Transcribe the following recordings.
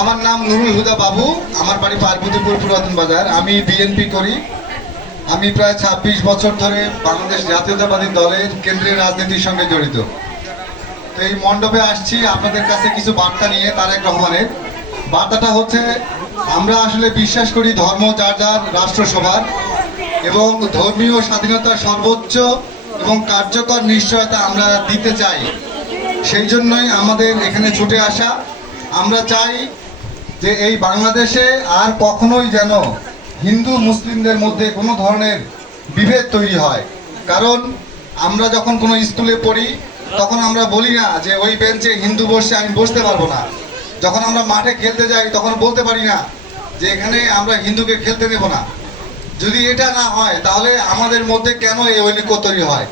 আমার নাম নুরুল হুদা বাবু, আমার বাড়ি পার্বতীপুর পুরাতন বাজার। আমি বিএনপি করি। আমি প্রায় ছাব্বিশ বছর ধরে বাংলাদেশ জাতীয়তাবাদী দলের কেন্দ্রীয় রাজনীতির সঙ্গে জড়িত। তো এই মণ্ডপে আসছি আপনাদের কাছে কিছু বার্তা নিয়ে, তারেক রহমানের। বার্তাটা হচ্ছে, আমরা আসলে বিশ্বাস করি ধর্ম যার যার, রাষ্ট্রসভার, এবং ধর্মীয় স্বাধীনতার সর্বোচ্চ এবং কার্যকর নিশ্চয়তা আমরা দিতে চাই। সেই জন্যই আমাদের এখানে ছুটে আসা। আমরা চাই যে এই বাংলাদেশে আর কখনোই যেন হিন্দু মুসলিমদের মধ্যে কোনো ধরনের বিভেদ তৈরি হয়। কারণ আমরা যখন কোনো স্কুলে পড়ি, তখন আমরা বলি না যে ওই বেঞ্চে হিন্দু বসে আমি বসতে পারব না। যখন আমরা মাঠে খেলতে যাই, তখন বলতে পারি না যে এখানে আমরা হিন্দুকে খেলতে দেব না। যদি এটা না হয়, তাহলে আমাদের মধ্যে কেন এই ঐক্য তৈরি হয়?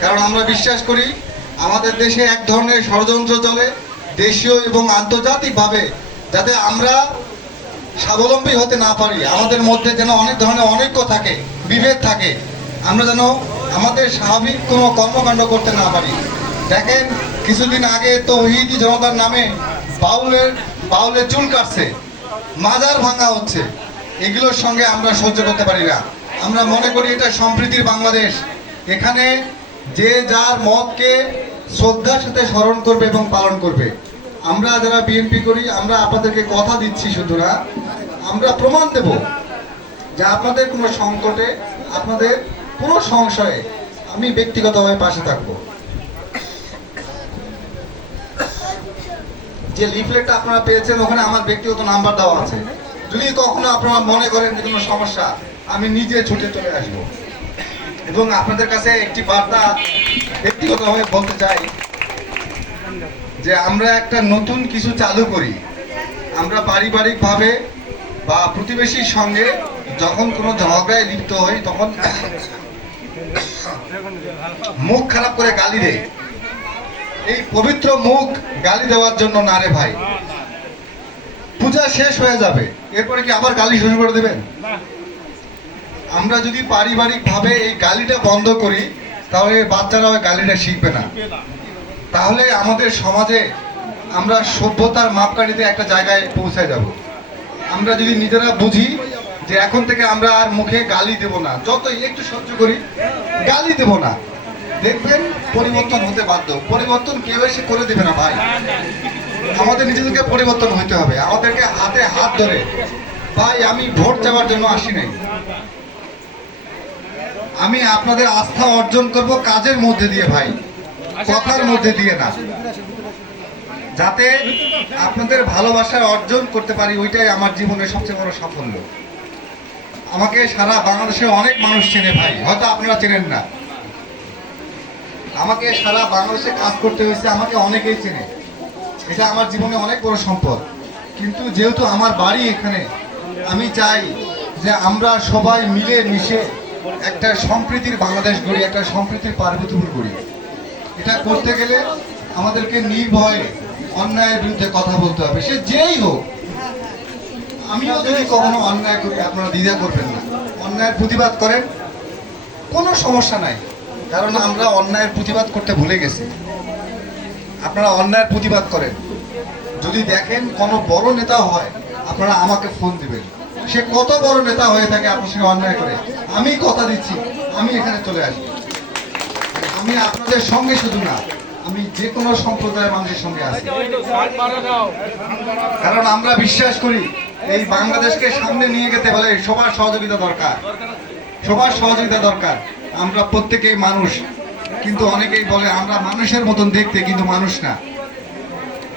কারণ আমরা বিশ্বাস করি, আমাদের দেশে এক ধরনের ষড়যন্ত্র চলে, দেশীয় এবং আন্তর্জাতিকভাবে যাতে আমরা স্বাবলম্বী হতে না পারি। আমাদের মধ্যে যেন অনেক ধরনের অনৈক্য থাকে, বিভেদ থাকে। আমরা যেন আমাদের স্বাভাবিক কোনো কর্মকাণ্ড করতে না পারি। দেখেন, কিছুদিন আগে তো ওহিদি জনতার নামে বাউলের বাউলের চুল কাটছে, মাজার ভাঙা হচ্ছে। এগুলোর সঙ্গে আমরা সহ্য করতে পারি না। আমরা মনে করি এটা সম্প্রীতির বাংলাদেশ। এখানে যে যার মতকে শ্রদ্ধার সাথে স্মরণ করবে এবং পালন করবে। আমরা যারা বিএনপি করি, আমরা আপনাদেরকে কথা দিচ্ছি না আমরা প্রমাণ দেব যে আপনাদের কোনো সংকটে, আপনাদের কোনো সংশয়ে আমি ব্যক্তিগতভাবে পাশে থাকব। যে লিফলেটটা আপনারা পেয়েছেন, ওখানে আমার ব্যক্তিগত নাম্বার দেওয়া আছে। যদি কখনো আপনারা মনে করেন যে কোনো সমস্যা, আমি নিজে ছুটে চলে আসব। এবং আপনাদের কাছে একটি বার্তা ব্যক্তিগতভাবে বলতে চাই। যে আমরা একটা নতুন কিছু চালু করি। আমরা পারিবারিকভাবে বা প্রতিবেশীর সঙ্গে যখন কোনো ঝগড়ায় লিপ্ত হই, তখন মুখ খারাপ করে গালি দেয় এই পবিত্র মুখ গালি দেওয়ার জন্য না রে ভাই। পূজা শেষ হয়ে যাবে, এরপরে কি আবার গালি শুরু করে দেবেন? আমরা যদি পারিবারিকভাবে এই গালিটা বন্ধ করি, তাহলে বাচ্চারা ওই গালিটা শিখবে না। তাহলে আমাদের সমাজে আমরা সভ্যতার মাপকাঠিতে একটা জায়গায় পৌঁছে যাব। আমরা যদি নিজেরা বুঝি যে এখন থেকে আমরা আর মুখে গালি দেব না যতই একটু সহ্য করি, গালি দেব না। দেখবেন পরিবর্তন হতে বাধ্য। পরিবর্তন কেউ এসে করে দেবে না ভাই। আমাদের নিজেদেরকে পরিবর্তন হইতে হবে। আমাদেরকে হাতে হাত ধরে, ভাই, আমি ভোট যাওয়ার জন্য আসি নাই। আমি আপনাদের আস্থা অর্জন করব কাজের মধ্যে দিয়ে, ভাই। কথার মধ্যে দিয়ে না। যাতে আপনাদের ভালোবাসা অর্জন করতে পারি, ওইটাই আমার জীবনের সবচেয়ে বড় সাফল্য। আমাকে সারা বাংলাদেশে অনেক মানুষ চেনে ভাই, হয়তো আপনারা চেনেন না। আমাকে সারা বাংলাদেশে কাজ করতে হয়েছে, আমাকে অনেকেই চেনে। এটা আমার জীবনে অনেক বড় সম্পদ। কিন্তু যেহেতু আমার বাড়ি এখানে, আমি চাই যে আমরা সবাই মিলে মিশে একটা সম্প্রীতির বাংলাদেশ গড়ি, একটা সম্প্রীতির পার্বতীপুর গড়ি। এটা করতে গেলে আমাদেরকে নির্ভয়ে, অন্যায়ের বিরুদ্ধে কথা বলতে হবে। সে যেই হোক, আমিও যদি কখনো অন্যায় করি, আপনারা দ্বিধা করবেন না। অন্যায়ের প্রতিবাদ করেন, কোনো সমস্যা নাই। কারণ আমরা অন্যায়ের প্রতিবাদ করতে ভুলে গেছি। আপনারা অন্যায়ের প্রতিবাদ করেন। যদি দেখেন কোনো বড় নেতা হয়, আপনারা আমাকে ফোন দিবেন। সে কত বড় নেতা হয়ে থাকে আপনার সঙ্গে অন্যায় করে। আমি কথা দিচ্ছি, আমি এখানে চলে আসব। আমি আপনাদের সঙ্গে শুধু না, আমি যে কোনো সম্প্রদায়ের মানুষের সঙ্গে আছি। কারণ আমরা বিশ্বাস করি, এই বাংলাদেশকে সামনে নিয়ে যেতে হলে সবার সহযোগিতা দরকার। সবার সহযোগিতা দরকার। আমরা প্রত্যেকেই মানুষ। কিন্তু অনেকেই বলে, আমরা মানুষের মতন দেখতে কিন্তু মানুষ না।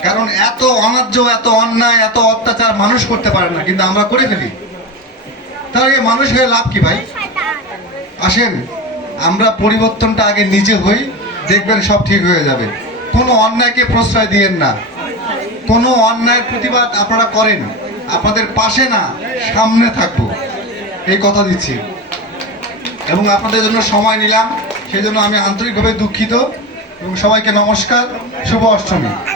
কারণ এত অনার্য, এত অন্যায়, এত অত্যাচার মানুষ করতে পারে না, কিন্তু আমরা করে ফেলি। তাহলে মানুষ হয়ে লাভ কি ভাই? আসেন। আমরা পরিবর্তনটা আগে নিজে হই, দেখবেন সব ঠিক হয়ে যাবে। কোনো অন্যায়কে প্রশ্রয় দিয়েন না। কোনো অন্যায়ের প্রতিবাদ আপনারা করেন, আপনাদের পাশে না, সামনে থাকব। এই কথা দিচ্ছি। এবং আপনাদের জন্য সময় নিলাম সেই জন্য আমি আন্তরিকভাবে দুঃখিত। এবং সবাইকে নমস্কার, শুভ অষ্টমী।